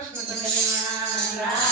próximo también me entrar.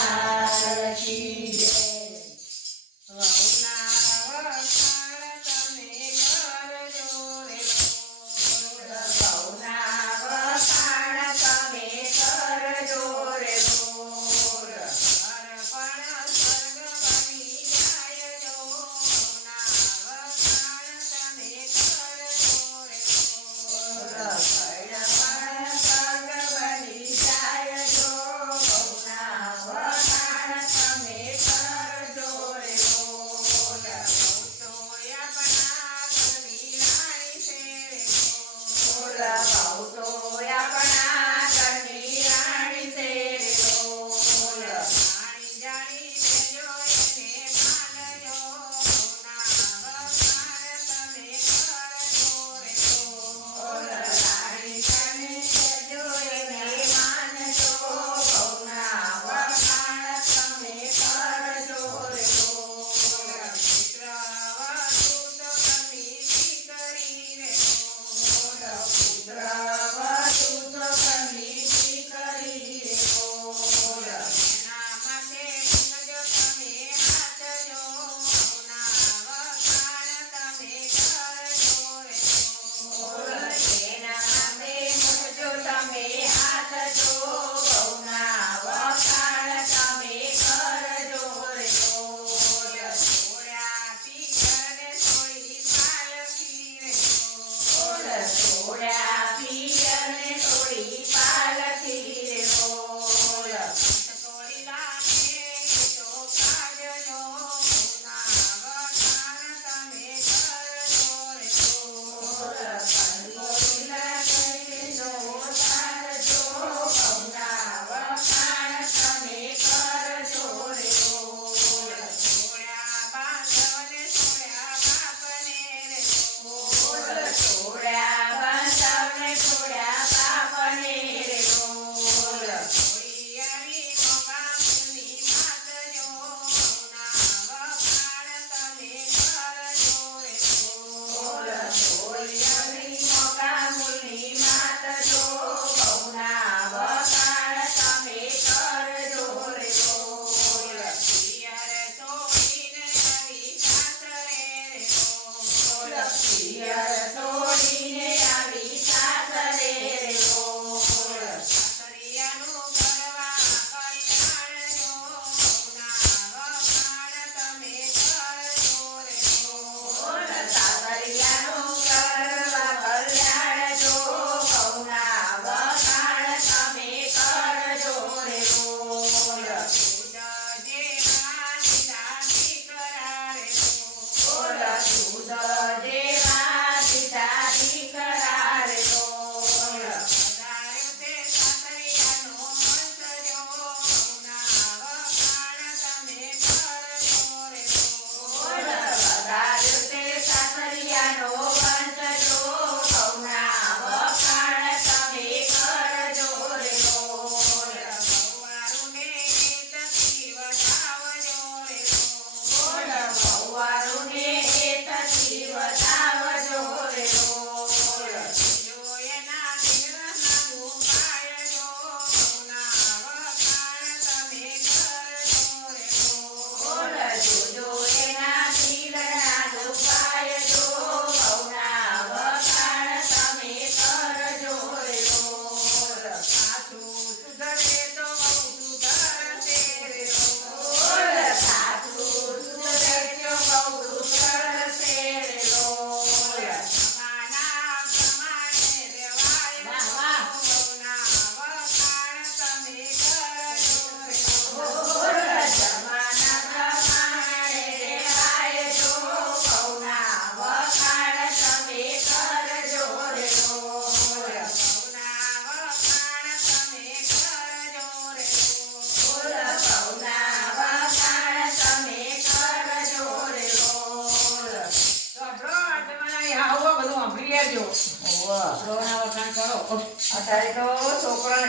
લેજો ઓવ. વખાણ કરો અત્યારે તો છોકરા